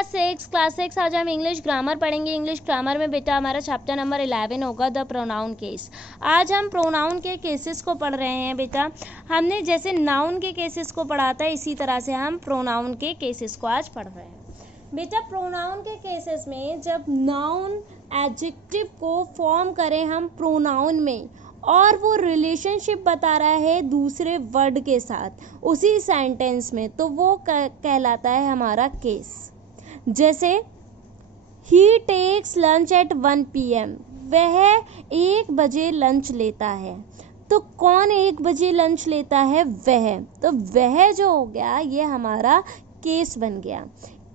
Class 6 आज हम English grammar पढ़ेंगे। इंग्लिश ग्रामर में बेटा हमारा चैप्टर नंबर 11 होगा, द प्रोनाउन केस। आज हम प्रोनाउन के केसेस को पढ़ रहे हैं बेटा। हमने जैसे नाउन के केसेस को पढ़ा था, इसी तरह से हम प्रोनाउन के केसेस को आज पढ़ रहे हैं बेटा। प्रोनाउन के केसेस में जब नाउन एडजेक्टिव को फॉर्म करें हम प्रोनाउन में और वो रिलेशनशिप बता रहा है दूसरे वर्ड के साथ उसी सेंटेंस में, तो वो कहलाता है हमारा केस। जैसे ही टेक्स लंच एट 1 PM, वह 1 बजे लंच लेता है। तो कौन 1 बजे लंच लेता है? वह। तो वह जो हो गया ये हमारा केस बन गया।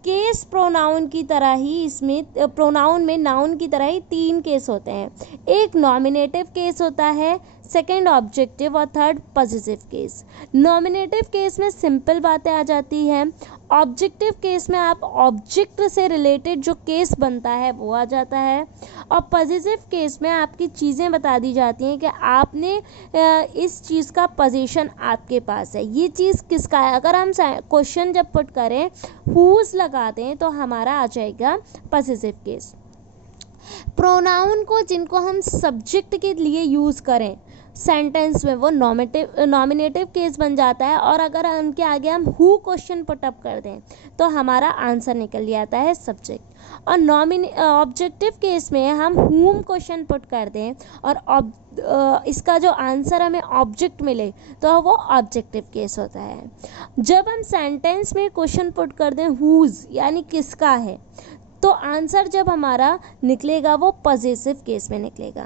केस प्रोनाउन की तरह ही इसमें प्रोनाउन में नाउन की तरह ही 3 केस होते हैं। एक नॉमिनेटिव केस होता है, सेकंड ऑब्जेक्टिव और third positive case. Nominative case में सिंपल बातें आ जाती हैं। ऑब्जेक्टिव केस में आप ऑब्जेक्ट से रिलेटेड जो केस बनता है वो आ जाता है। और पॉजिटिव केस में आपकी चीज़ें बता दी जाती हैं कि आपने इस चीज़ का पोजीशन आपके पास है, ये चीज़ किसका है। अगर हम क्वेश्चन जब पुट करें हुज लगा दें तो हमारा आ जाएगा पॉजिटिव केस। प्रोनाउन को जिनको हम सब्जेक्ट के लिए यूज़ करें सेंटेंस में वो नॉमिनेटिव केस बन जाता है। और अगर उनके आगे हम हु क्वेश्चन पुटअप कर दें तो हमारा आंसर निकल जाता है सब्जेक्ट। और ऑब्जेक्टिव केस में हम हुम क्वेश्चन पुट कर दें और इसका जो आंसर हमें ऑब्जेक्ट मिले तो वो ऑब्जेक्टिव केस होता है। जब हम सेंटेंस में क्वेश्चन पुट कर दें हुज यानी किसका है, तो आंसर जब हमारा निकलेगा वो पॉजिटिव केस में निकलेगा।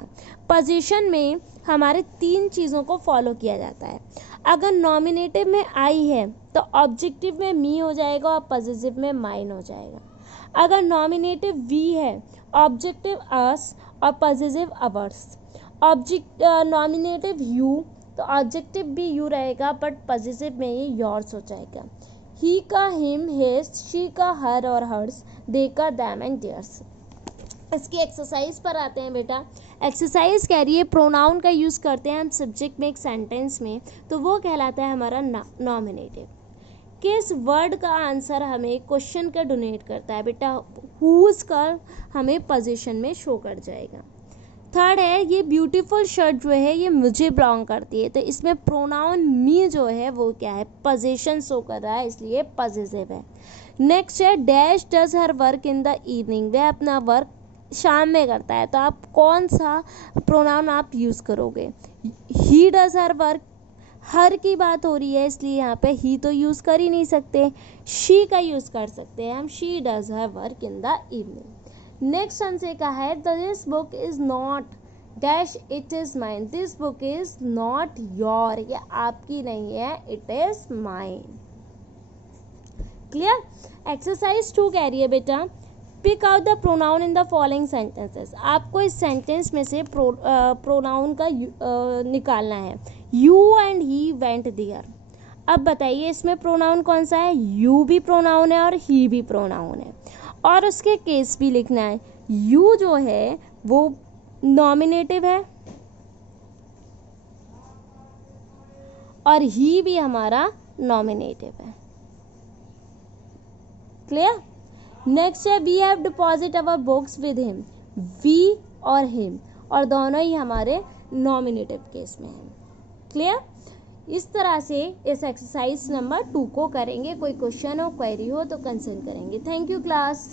पोजीशन में हमारे 3 चीज़ों को फॉलो किया जाता है। अगर नॉमिनेटिव में आई है तो ऑब्जेक्टिव में मी हो जाएगा और पॉजिटिव में माइन हो जाएगा। अगर नॉमिनेटिव वी है, ऑब्जेक्टिव अस और पॉजिटिव अवर्स। नॉमिनेटिव यू तो ऑब्जेक्टिव भी यू रहेगा बट पॉजिटिव में ये योर्स हो जाएगा। ही का हिम हिज, शी का हर और हर्स, दे का दैम एंड देयर्स। इसकी एक्सरसाइज पर आते हैं बेटा। एक्सरसाइज कह रही है प्रोनाउन का यूज़ करते हैं हम सब्जेक्ट में एक सेंटेंस में, तो वो कहलाता है हमारा नॉमिनेटिव। किस वर्ड का आंसर हमें क्वेश्चन का डोनेट करता है बेटा? हुज का हमें पोजीशन में शो कर जाएगा। थर्ड है ये ब्यूटीफुल शर्ट जो है ये मुझे बिलोंग करती है, तो इसमें प्रोनाउन मी जो है वो क्या है? पोजीशन शो कर रहा है, इसलिए पॉजिटिव है। नेक्स्ट है dash does her work in the evening, वह अपना वर्क शाम में करता है। तो आप कौन सा प्रोनाउन आप यूज़ करोगे? ही डज हर वर्क, हर की बात हो रही है इसलिए यहाँ पे ही तो यूज़ कर ही नहीं सकते, शी का यूज़ कर सकते हैं हम, she does her work in the evening. Next हमसे कहा है this book is not dash it is mine, this book is not your, ये आपकी नहीं है, it is mine. Clear? Exercise 2 कह रही है बेटा pick out the pronoun in the following sentences. आपको इस सेंटेंस में से प्रोनाउन का निकालना है। You and he went there. अब बताइए इसमें प्रोनाउन कौन सा है? यू भी प्रोनाउन है और ही भी प्रोनाउन है, और उसके केस भी लिखना है। यू जो है वो नॉमिनेटिव है और ही भी हमारा नॉमिनेटिव है। क्लियर? नेक्स्ट है we have deposit our books with him, we और हिम, और दोनों ही हमारे नॉमिनेटिव केस में हैं। क्लियर? इस तरह से इस एक्सरसाइज नंबर 2 को करेंगे। कोई क्वेश्चन हो, क्वेरी हो तो कंसल्ट करेंगे। Thank you class.